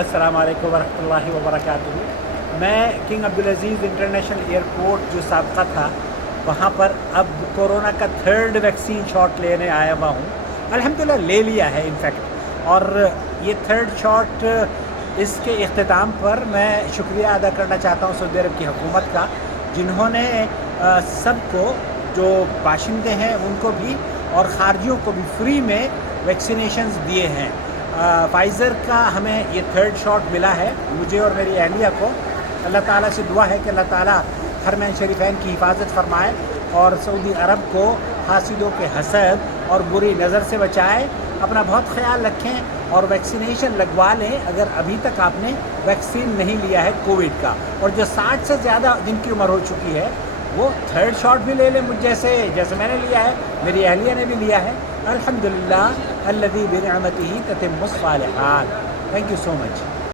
अस्सलाम वालेकुम वरहमतुल्लाहि वबरकातुहू। मैं किंग अब्दुल-अज़ीज़ इंटरनेशनल एयरपोर्ट जो साबका था वहाँ पर अब कोरोना का थर्ड वैक्सीन शॉट लेने आया हुआ हूँ। अल्हम्दुलिल्लाह ले लिया है इनफैक्ट, और ये थर्ड शॉट इसके इख्तिताम पर मैं शुक्रिया अदा करना चाहता हूँ सऊदी अरब की हुकूमत का, जिन्होंने सबको जो बाशिंदे हैं उनको भी और ख़ारजियों को भी फ्री में वैक्सीनेशंस दिए हैं। फाइज़र का हमें ये थर्ड शॉट मिला है, मुझे और मेरी अहलिया को। अल्लाह ताला से दुआ है कि अल्लाह ताला हरमैन शरीफैन की हिफाजत फरमाए और सऊदी अरब को हासिदों के हसद और बुरी नज़र से बचाए। अपना बहुत ख्याल रखें और वैक्सीनेशन लगवा लें अगर अभी तक आपने वैक्सीन नहीं लिया है कोविड का। और जो 60 से ज़्यादा जिनकी उम्र हो चुकी है वो थर्ड शॉट भी ले लें, मुझ जैसे मैंने लिया है, मेरी अहलिया ने भी लिया है। अल्हम्दुलिल्लाह अल्लज़ी बिनिअमतिही ततिम्मुस्सालिहात। Thank you so much.